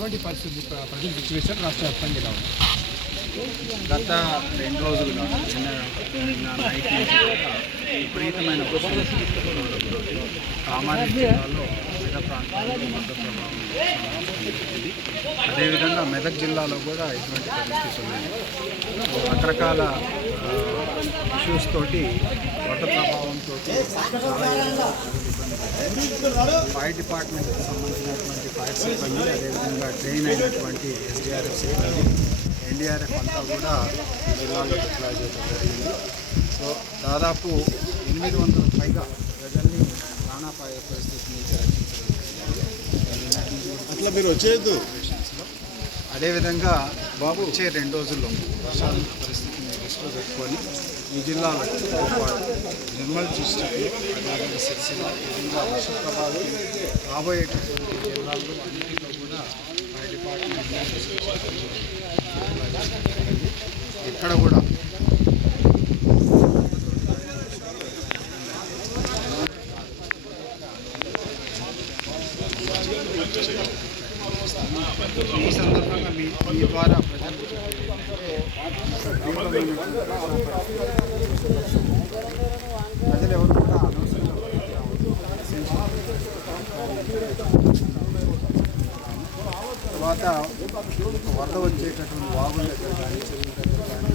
ఎటువంటి పరిస్థితి present situation రాష్ట్ర వ్యాప్తంగా ఇలా ఉంది? గత రెండు రోజులుగా నైట్ నుంచి విపరీతమైన వర్షం జిల్లాలో వివిధ ప్రాంతాల్లో వరద ప్రభావం అదేవిధంగా మెదక్ జిల్లాలో కూడా ఇటువంటి పరిస్థితులు ఉన్నాయి. రకరకాల ఇష్యూస్ తోటి వరద ప్రభావంతో ఫైర్ డిపార్ట్మెంట్కి సంబంధించినటువంటి ఫైర్ సిబ్బంది అదేవిధంగా ట్రైన్ అయినటువంటి ఎస్డిఆర్ఎఫ్ సిబ్బంది ఎన్డీఆర్ఎఫ్ అంతా కూడా జిల్లాలో డిప్లాయ్ చేయడం జరిగింది. సో దాదాపు ఎనిమిది వందల పైగా ప్రజల్ని ప్రాణాపాయ పరిస్థితి నుంచి రక్షించడం. అట్లా మీరు వచ్చేయద్దు. అదేవిధంగా బాబు వచ్చే రెండు రోజుల్లో వర్షాల పరిస్థితిని దృష్టిలో పెట్టుకొని ఈ జిల్లాలో నిర్మల్ దృష్టికి అలాగే సిరిసిల్ల ఈ విధంగా వర్ష రాబోయేటటువంటి జిల్లాల్లో అన్నింటిలో కూడా మా డిపార్ట్మెంట్ ఎక్కడ కూడా ఈ సందర్భంగా మీ మీ ద్వారా ప్రజలకు తర్వాత వరద వచ్చేటటువంటి వాగుల దగ్గర కానీ చెరువుల దగ్గర కానీ